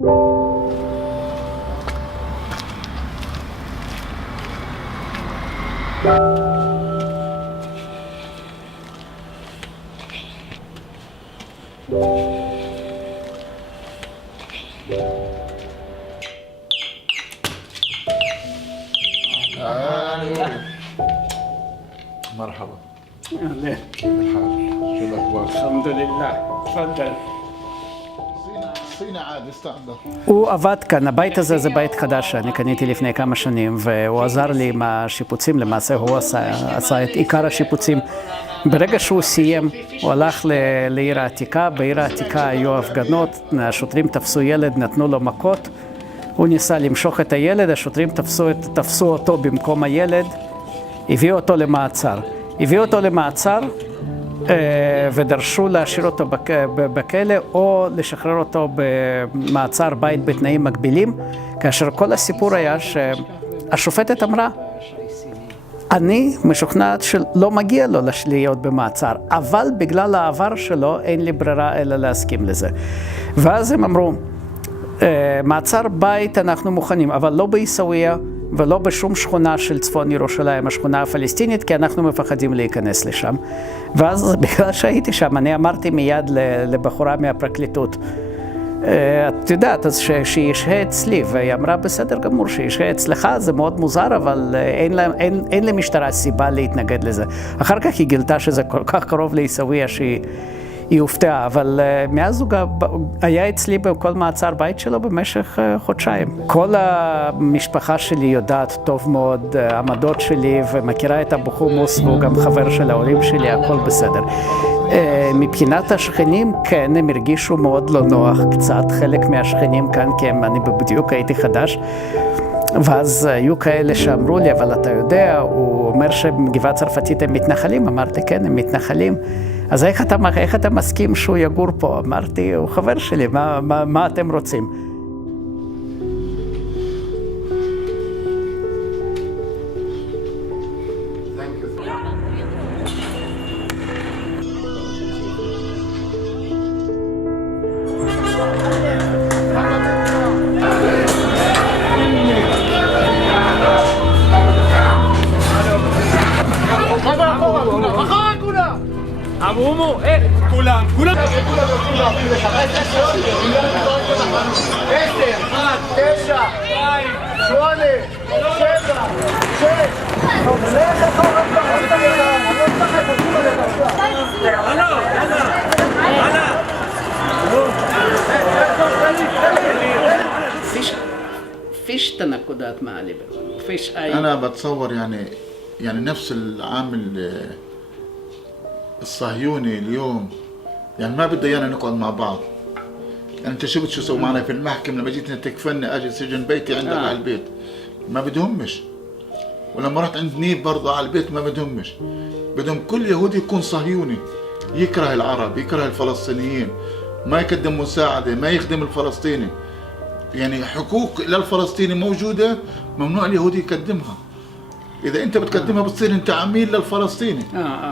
مرحبا. أهلا. كيف الحال؟ شو الأخبار؟ الحمد لله. תפדל. صيني عادي استعمل. הוא עבד כאן, הבית הזה זה בית חדש שאני קניתי לפני כמה שנים, והוא עזר לי עם השיפוצים, למעשה הוא עשה את עיקר השיפוצים. ברגע שהוא סיים, הוא הלך לעיר העתיקה, בעיר העתיקה היו הפגנות, השוטרים תפסו ילד, נתנו לו מכות, הוא ניסה למשוך את הילד, השוטרים תפסו אותו במקום הילד, הביאו אותו למעצר, ודרשו להשאיר אותו בכלא או לשחרר אותו במעצר בית בתנאים מגבילים, כאשר כל הסיפור היה שהשופטת אמרה, אני משוכנעת שלא מגיע לו להיות במעצר, אבל בגלל העבר שלו אין לי ברירה אלא להסכים לזה. ואז הם אמרו, מעצר בית אנחנו מוכנים, אבל לא בעיסאוויה ולא בשום שכונה של צפון ירושלים, השכונה הפלסטינית, כי אנחנו מפחדים להיכנס לשם. ואז בגלל שהייתי שם, אני אמרתי מיד לבחורה מהפרקליטות, את יודעת, אז שישהה אצלי, והיא אמרה בסדר גמור, שישהה אצלך, זה מאוד מוזר, אבל אין למשטרה סיבה להתנגד לזה. אחר כך היא גילתה שזה כל כך קרוב לעיסאוויה היא הופתעה, אבל מאז הוא היה אצלי בכל מעצר בית שלו במשך חודשיים. כל המשפחה שלי יודעת טוב מאוד עמדות שלי ומכירה את אבו חומוס, והוא גם חבר של ההורים שלי, הכל בסדר. מבחינת השכנים, כן, הם הרגישו מאוד לא נוח קצת, חלק מהשכנים כאן, כי אני בדיוק הייתי חדש. ואז היו כאלה שאמרו לי, אבל אתה יודע, הוא אומר שבגבעה צרפתית הם מתנחלים, אמרתי כן, הם מתנחלים. אז איך אתה מסכים שהוא יגור פה? אמרתי, הוא חבר שלי, מה אתם רוצים? אבו, כולם. 10, 9, 8, 7, 6. فيش تناقضات مع ليبرمان، فيش أي. أنا بتصور يعني نفس العامل الصهيوني اليوم، يعني ما بده ايانا نقعد مع بعض. يعني انت شفت شو سووا معنا في المحكمة لما جيت تكفلني اجي سجن بيتي عندك على البيت، ما بدهمش. ولما رحت عند نيب برضه على البيت ما بدهمش. بدهم كل يهودي يكون صهيوني، يكره العرب، يكره الفلسطينيين، ما يقدم مساعدة، ما يخدم الفلسطيني. يعني حقوق للفلسطيني موجودة، ممنوع اليهودي يقدمها. إذا أنت بتقدمها بتصير أنت عميل للفلسطيني.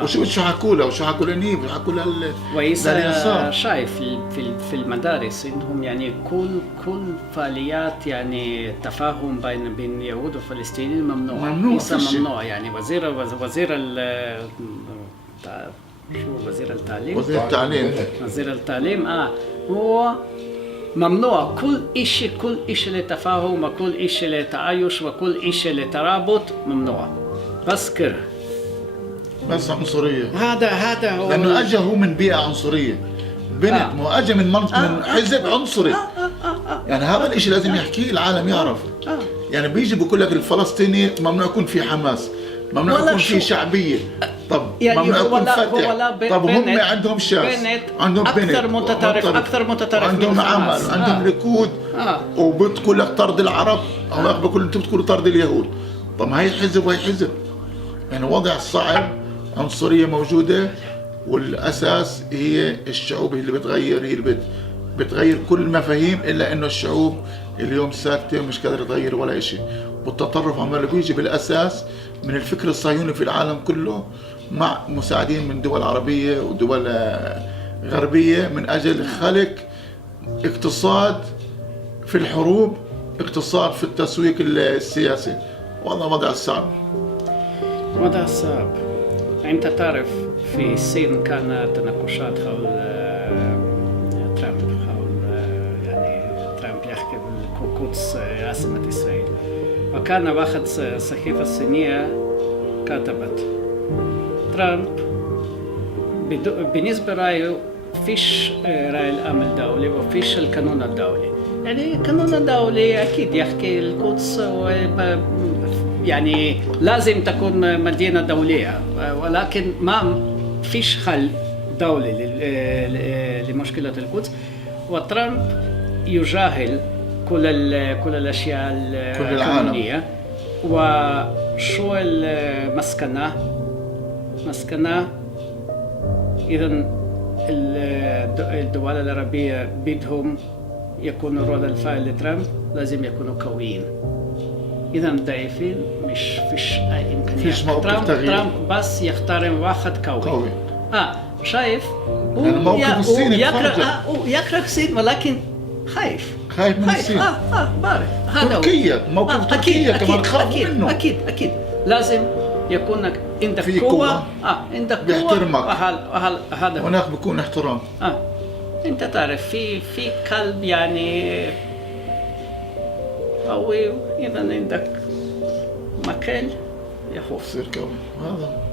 وشو حكوا له وشو حكوا لنيب وشو حكوا لليسار. شايف في المدارس عندهم يعني كل فعاليات يعني تفاهم بين يهود وفلسطينيين ممنوع. ممنوع يعني وزير التعليم. وزير التعليم هو ممنوع كل إشي لتفاهم وكل إشي لتعايش وكل إشي لترابط ممنوع. بس كره. بس عنصرية. هذا هو. لأنه أجا هو من بيئة عنصرية. بنت مو أجا من حزب عنصري. يعني هذا الإشي لازم يحكيه العالم يعرف. يعني بيجي بقول لك الفلسطيني ممنوع يكون في حماس، ممنوع يكون في شعبية. طب يعني ممنوع يكون فتح. طب هم عندهم شاس، عندهم بنت أكثر متطرف عندهم عمل، عندهم ليكود، وبتقول لك طرد العرب، الله بقول انتم بتقولوا طرد اليهود. طب هاي حزب وهي حزب. يعني وضع صعب، عنصرية موجودة، والأساس هي الشعوب اللي بتغير، هي اللي بتغير كل المفاهيم، إلا إنه الشعوب اليوم ساكتة ومش قادرة تغير ولا إشي. والتطرف عمال بيجي بالأساس من الفكر الصهيوني في العالم كله، مع مساعدين من دول عربية ودول غربية، من أجل خلق اقتصاد في الحروب، اقتصاد، في التسويق السياسي. والله وضع صعب. وضع صعب. أنت تعرف في الصين كان تناقشات حول ترامب، حول يعني ترامب يحكي بالقدس عاصمة إسرائيل، وكان واحد صحيفة صينية كتبت ترامب بالنسبة رأيه فيش رأي الأمن الدولي وفيش القانون الدولي. يعني القانون الدولي أكيد يحكي القدس يعني لازم تكون مدينة دولية، ولكن ما فيش حل دولي لمشكلة القدس. وترامب يجاهل كل الأشياء القانونية. وشو المسكنة؟ إذا الدول العربية بدهم يكونوا رد الفعل لترامب لازم يكونوا قويين. إذا ضعيفين مش فيش أي إمكانية. فيش موقف تغيير. ترامب بس يختار واحد قوي. شايف؟ يعني الموقف الصيني يكره الصين ولكن خايف من الصين. بعرف هذا تركيا، موقف تركيا كمان خاف منه. أكيد لازم يكون عندك في قوة. عندك قوة بيحترمك. هذا هناك بيكون احترام. انت تعرف في قلب يعني قوي، اذا عندك مكان يخوف. تصير قوي. هذا